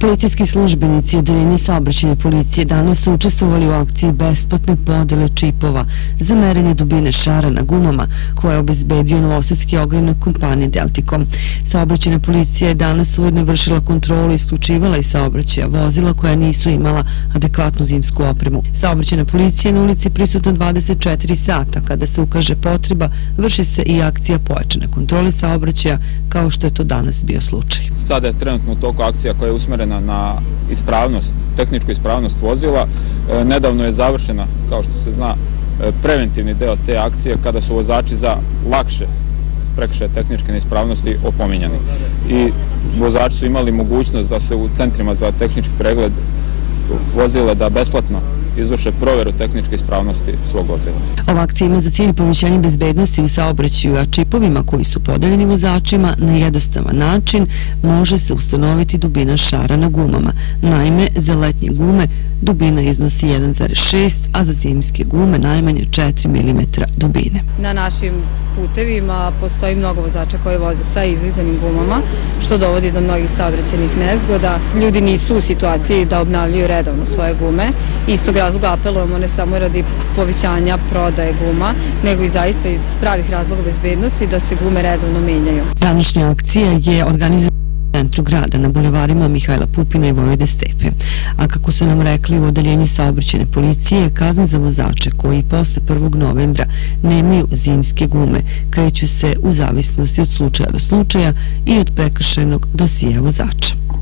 Policijski službenici Odeljenja saobraćajne policije danas su učestvovali u akciji besplatne podele čipova za merenje dubine šara na gumama koje je obezbedio novosadski ogranna kompanija Delticom. Saobraćajna policija je danas ujedno vršila kontrolu i isključivala iz saobraćaja vozila koja nisu imala adekvatnu zimsku opremu. Saobraćajna policija je na ulici prisutna 24 sata. Kada se ukaže potreba, vrši se i akcija pojačane kontrole saobraćaja kao što je to danas bio slučaj. Sada je trenutno u toku akcija koja je usmerena na ispravnost, tehničku ispravnost vozila. Nedavno je završena, kao što se zna, preventivni deo te akcije kada su vozači za lakše prekršaje tehničke neispravnosti opominjani. I vozači su imali mogućnost da se u centrima za tehnički pregled vozila da besplatno izvrše proveru tehničke ispravnosti svog vozila. Ova akcija ima za cilj povećanje bezbednosti u saobraćaju, a čipovima koji su podeljeni vozačima na jednostavan način može se ustanoviti dubina šara na gumama. Naime, za letnje gume dubina iznosi 1,6, a za zimske gume najmanje 4 mm dubine. Na našim putevima postoji mnogo vozača koji voze sa izlizanim gumama, što dovodi do mnogih saobraćajnih nezgoda. Ljudi nisu u situaciji da obnavljaju redovno svoje gume. Istog razloga apelujemo ne samo radi povećanja prodaje guma, nego i zaista iz pravih razloga bezbednosti da se gume redovno menjaju. Današnja akcija je organizovana u centru grada na bulevarima Mihajla Pupina i Vojvode Stepe. A kako su nam rekli u Odeljenju saobraćajne policije, kazne za vozače koji posle 1. novembra nemaju zimske gume kreću se u zavisnosti od slučaja do slučaja i od prekršajnog dosijea vozača.